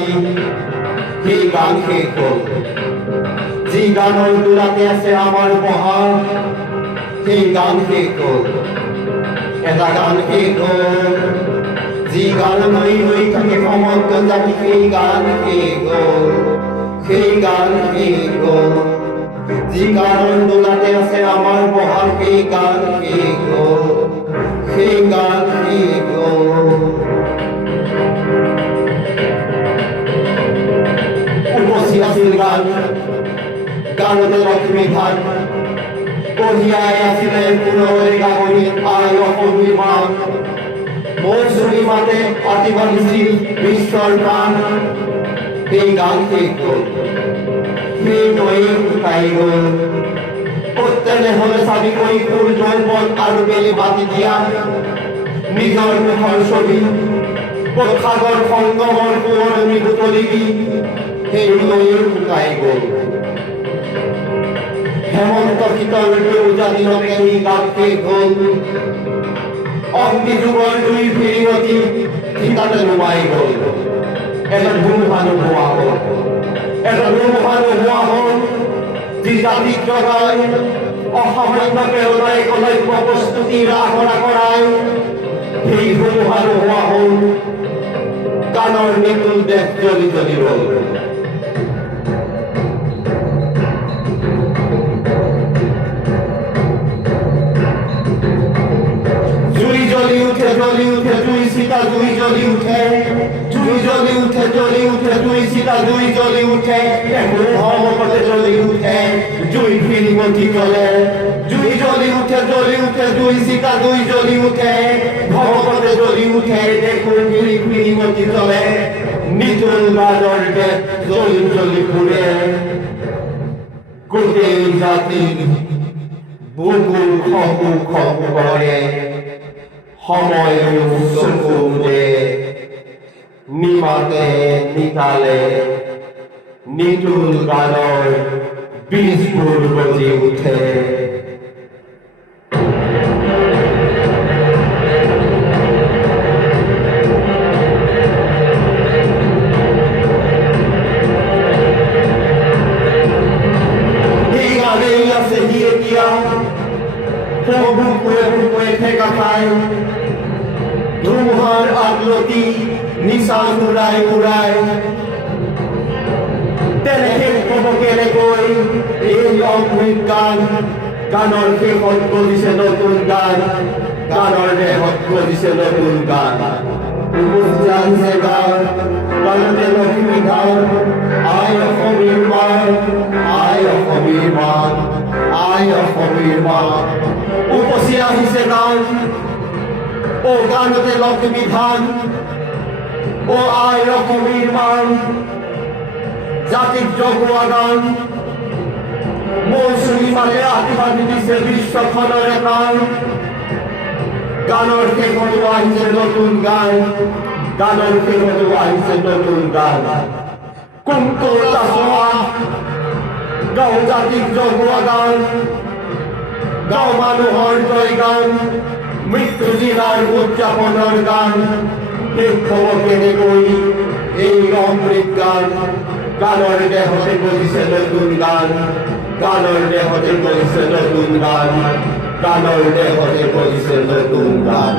ৰাতি সেই গান শেষ হ'ল যি গানৰ দোলাতে আছে আমাৰ পঢ়া সেই গান শেষ হ'ল এটা গান শেষ হ'ল যি গান হৈ থাকে সমগ্ৰ জাতি সেই গান শেষ হ'ল সেই গান শেষ হ'ল যি গানৰ দোলাতে আছে আমাৰ পঢ়া সেই গান শেষ হ'ল সেই গান শেষ হ'ল উপস্থিত আছিল গান গানতে লক্ষ্মী ভান কঢ়িয়াই আছিলে পুনৰে গামনি আই অসমীৰ মান মৌচুমী মাতে পাতি বান্ধিছিল বিশ্বৰ প্ৰাণ সেই গান শেষ হ'ল সেই নৈ শুকাই গ'ল তেনেহ'লে চাবি কৈ ফুল জলপন আৰু বেলি বাতি দিয়া নিজৰ মুখৰ ছবি সাগৰ সংগমৰ সোঁৱৰণি বুটলিবি সেই নৈ শুকাই গ'ল হেমন্ত শীতল সেউজীয়া দিনতে এই গান শেষ হ'ল অগ্নি যুগৰ দুই ফিৰিঙতি শীতাতে নুমাই গ'ল এটা ধুমুহা নোহোৱা হ'ল এটা ধুমুহা নোহোৱা হ'ল যি জাতিক জগাই অসামান্য প্ৰেৰণাই কলব্য প্ৰস্তুতিৰ আখৰা কৰাই সেই ধুমুহা নোহোৱা হ'ল গানৰ নিতুল দেশ জ্বলি জ্বলি ৰ'ল জ্বলি উঠে জুই চিতা জুই জ্বলি উঠে জুই জ্বলি উঠে জুই চিতা জুই জ্বলি উঠে ভৱপথে জ্বলি উঠে জুই ফিৰিঙতি জ্বলে জুই জ্বলি উঠে জুই চিতা জুই জ্বলি উঠে ভৱপথে জ্বলি উঠে দেখোন ফিৰিঙতি জ্বলে নিতুল গানৰ দেশ জ্বলি জ্বলি ফুৰে গোটেই জাতিৰ বুকুৰ খপু খপু কৰে সময় চকু মুদে নিমাতে নিতালে নিতুল গানৰ বীজবোৰ গজি উঠে এই গানেই আছে সি এতিয়া বুকুৱে ঠেকা খায় ধুমুহাৰ আগলতি নিচা উৰাই উৰাই তেনেহে ক'ব কেনেকৈ এই অমৃত গান গানৰ শেষত গজিছে নতুন গান গানৰ দেহত গজিছে নতুন গান উপস্থিত গান গানতে লক্ষ্মী গান আই অসমীৰ মান আই অসমীৰ মান আই অসমীৰ মান উপস্থিত আহিছে গান ও গানতে লক্ষ্মী ধান ও আই অসমীৰ মান জাতিক জগোৱা গান মৌচুমী মাতে আতি বান্ধি দিছে বিশ্বখনৰে প্ৰাণ গানৰ শেষতো আহিছে নতুন গান গানৰ শেষতো আহিছে নতুন গান কুমকুমতা চোৱা গাঁও জাতিক জগোৱা গান গাঁও মানুহৰ জয় গান মৃত্যু দিনাৰ উদযাপনৰ গান শেষ হ'ব কেনেকৈ এই অমৃত গান গানৰ দেহতে গজিছে নতুন গান গানৰ দেহতে গজিছে নতুন গান গানৰ দেহতে গজিছে নতুন গান